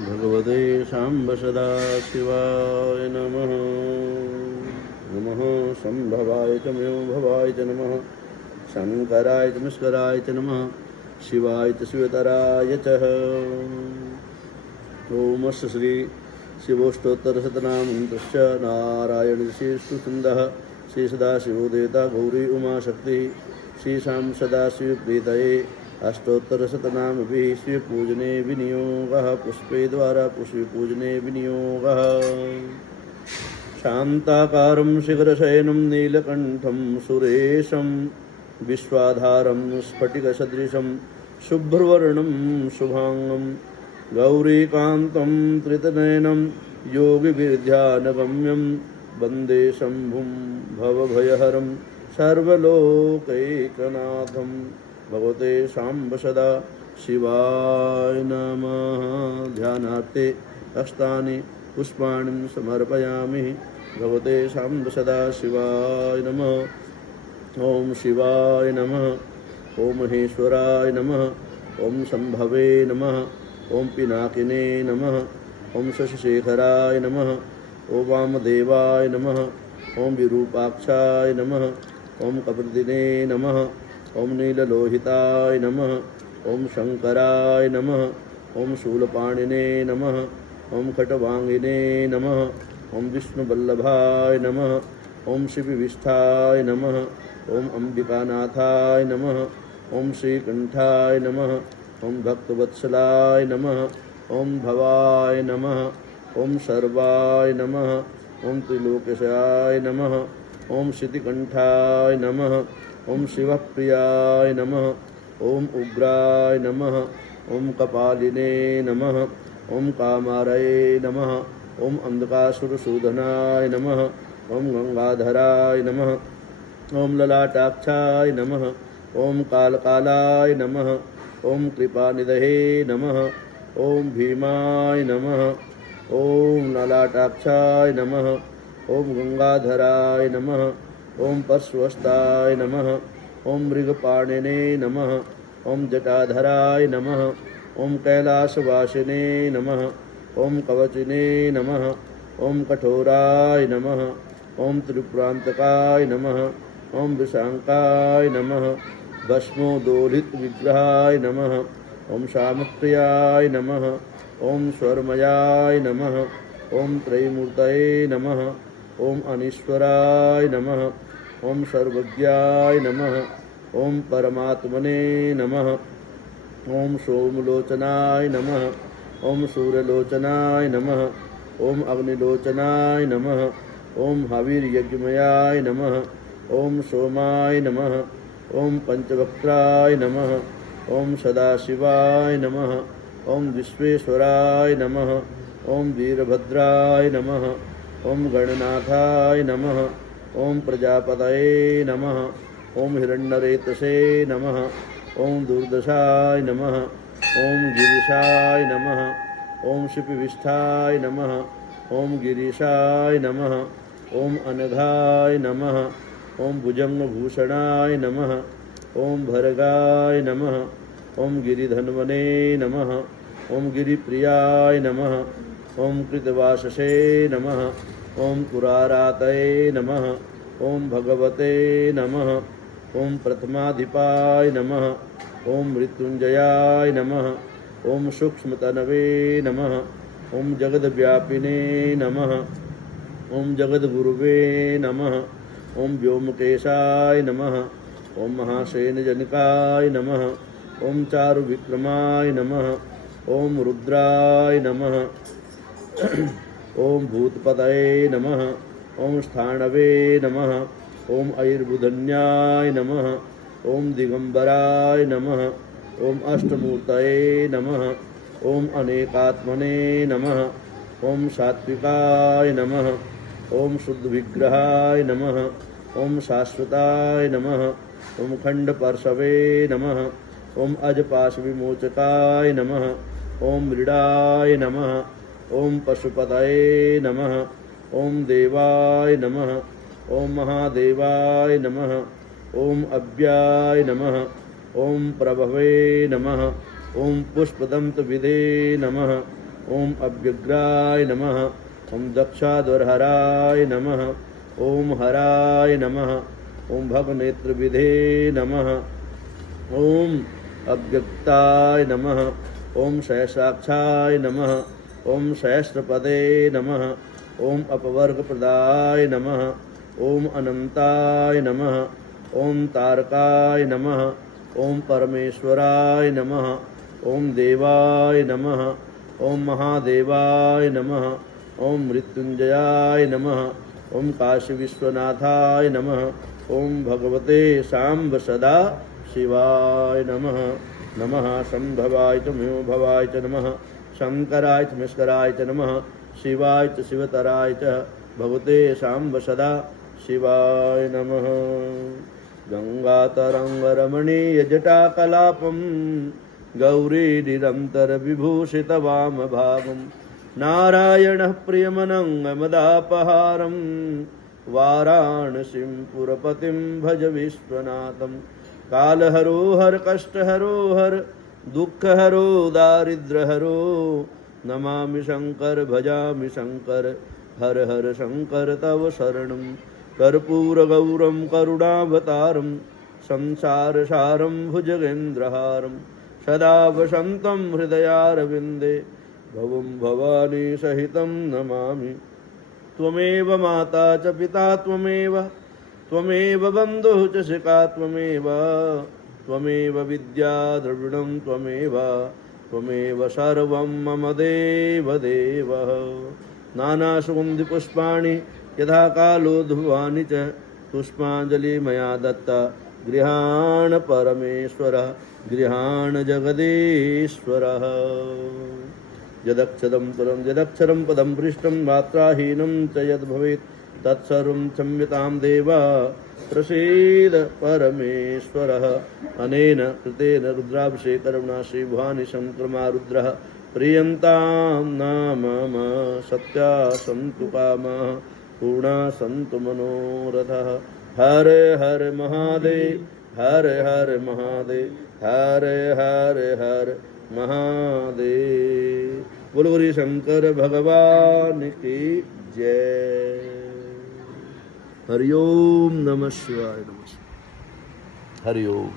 भगवते शाम्ब सदाशिवाय नमः। नमः शम्भवाय च भवाय च नमः। शङ्कराय च निष्कराय च नमः। शिवाय च शिवतराय च। ओम श्री शिवोष्टोत्तरशतनामन्त्रस्य नारायणस्य सुन्दः श्री सदाशिवो देवता गौरी उमाशक्ति श्रीशां सदाशिवप्रीतये अष्टोत्तरशतनामभिः शिवपूजने विनियोगः। पुष्पे द्वारा पुष्पपूजने विनियोगः। शान्ताकारं शिखरशयनं नीलकण्ठं सुरेशं विश्वाधारं स्फटिकसदृशं शुभ्रवर्णं शुभांगं गौरीकान्तं त्रितनयनं योगिविद्यानगम्यं वन्दे शम्भुं भवभयहरं सर्वलोकैकनाथं। भगवते शाम्ब सदा शिवाय नमः। ध्यानार्थे अष्टानि पुष्पाणि समर्पयामि। भगवते शाम्ब सदा शिवाय नमः। ओम शिवाय नमः। ओम महेश्वराय नमः। ओम शंभवे नमः। ओम पिनाकिने नमः। ओम शशिशेखराय नमः। ओम वामदेवाय नमः। ओम विरूपाक्षाय नमः। ओम कपिर्दिने नमः। ओम नीललोहिताय नमः। ओम शंकराय नमः। ओम शूलपाणिने नमः। ओम खटवांगिने नमः। ओम विष्णुवल्लभाय नमः। ओम शिवविष्ठाय नमः। ओम अंबिकानाथाय नमः। ओम श्रीकंठाय नमः। ओम भक्तवत्सलाय नमः। ओम भवाय नमः। ओम सर्वाय नमः। ओम त्रिलोकेशाय नमः। ओम शितिकंठाय नमः। ओम शिवप्रियाय नमः। ओम उग्राय नमः। ओम कपालिने नमः। ओम कामारये नमः। ओम अंधकासुरसूदनाय नमः। ओम गंगाधराय नमः। ओम ललाटाक्षाय नमः। ओम कालकालाय नमः। ओम कृपानिधये नमः। ओम भीमाय नमः। ओम ललाटाक्षाय नमः। ओम गंगाधराय नमः। ओम परश्वस्ताय नमः। ओम मृगपाणिने नमः। ओम जटाधराय नमः। ओम कैलासवासिने नमः। ओम कवचिने नमः। ओम कठोराय नमः। ओम त्रिपुरांतकाय नमः। ओम विशांकाय नमः। भस्मोदोलित विग्रहाय नमः। ओम श्यामप्रियाय नमः। ओम स्वरमयाय नमः। ओम त्रयमूर्तये नमः। ओम अनीश्वराय नमः। ओम सर्वज्ञाय नमः। ओम परमात्मने नमः। ओम सोमलोचनाय नमः। ओम सूर्यलोचनाय नमः। ओम अग्निलोचनाय नमः। ओम हविर्यज्ञमयाय नमः। ओम सोमाय नमः। ओम पंचवक्त्राय नमः। ओम सदाशिवाय नमः। ओम विश्वेश्वराय नमः। ओम वीरभद्राय नमः। ओम गणनाथाय नमः। ओम प्रजापतये नमः। ओम हिरण्यरेतसे नमः। ओम दुर्दशाय नमः। ओम गिरीशाय नमः। ओम शिपिविष्ठाय नमः। ओम गिरीशाय नमः। ओम अनघाय नमः। ओम भुजंगभूषणाय नमः। ओम भर्गाय नमः। ओम गिरिधन्वने नमः। ओम गिरिप्रियाय नमः। ओम कृतवाससे नमः। ओम पुरारातये नमः। ओम भगवते नमः। ओम प्रथमाधिपाय नमः। ओम मृत्युंजयाय नमः। ओम सूक्ष्मतनवे नमः। ओम जगद्व्यापिने नमः। ओम जगद्गुरुवे नमः। ओम व्योमकेशाय नमः। ओम महासेनजनकाय नमः। ओम चारुविक्रमाय नमः। ओम रुद्राय नमः। ओम भूतपतये नमः। ओम स्थाणवे नमः। ओम ऐर्बुधन्याय नमः। ओम दिगंबराय नमः। ओम अष्टमूर्तये नमः। ओम अनेकात्मने नमः। ओम सात्विकाय नमः। ओम शुद्धविग्रहाय नमः। ओम शाश्वताय नमः। ओम खंडपर्शवे नमः। ओम अजपाशविमोचकाय नमः। ओम मृडाय नमः। ओम पशुपतये नमः। ओम देवाय नमः। ओम महादेवाय नमः। ओम अव्याय नमः। ओम प्रभवे नमः। ओम पुष्पदंत विदे नमः। ओम अव्यग्राय नमः। ओम दक्षाध्वरहराय नमः। ओम हराय नमः। ओम भगनेत्रविधे नमः। ओम अव्यक्ताय नमः। ओम सहस्राक्षाय नमः। ओम सहस्रपदे नमः। ओम अपवर्गप्रदाय नमः। ओम अनंताय नमः। ओम तारकाय नमः। ओम परमेश्वराय नमः। ओम देवाय नमः। ओम महादेवाय नमः। ओम मृत्युंजयाय नमः। ओम काशी विश्वनाथाय नमः। ओम भगवते सांब सदा शिवाय नमः। नमः संभवाय च मेव भवाय च नमः। शंकराय च मिश्कराय च नमः। शिवाय च शिवतराय च भगवते सांब सदा शिवाय नमः। गंगातरंगरमणीयजटाकलापं गौरीनिरन्तरविभूषितवामभागं नारायणः प्रियमनङ्गमदापहारं वाराणसीं पुरपतिं भज विश्वनाथं। कालहरो हर कष्टहरो हर दुःखहरो दारिद्र्यहरो नमामि शंकर भजामि शंकर। हर हर शंकर तव शरणं। कर्पूरगौरं करुणावतारं संसारसारं भुजगेन्द्रहारं सदा वसन्तं हृदयारविन्दे भवं भवानी सहितं नमामि। त्वमेव माता च पिता त्वमेव बन्धुः च शिखा त्वमेव विद्या द्रविणं त्वमेव सर्वं मम देव। नानासुगन्धिपुष्पाणि यथा कालोद्भवानि च पुष्पाञ्जलि मया दत्ता गृहाण परमेश्वरः गृहाण जगदीश्वरः। यदक्षरं पदं पृष्ठं मात्राहीनं च यद्भवेत् तत्सर्वं क्षम्यतां देव प्रसीद परमेश्वरः। अनेन कृतेन रुद्राभिषेकर्मणा श्रीभुवानि शङ्करमा रुद्रः प्रियन्तां नाम सत्या सन्तु कामः पूर्णा सन्तु मनोरथः। हर हर महादेव हर हर महादेव हर हर हर महादेव। बोलो हरि शंकर भगवान की जय। हरि ओम नमः शिवाय। नमः हरि ओम।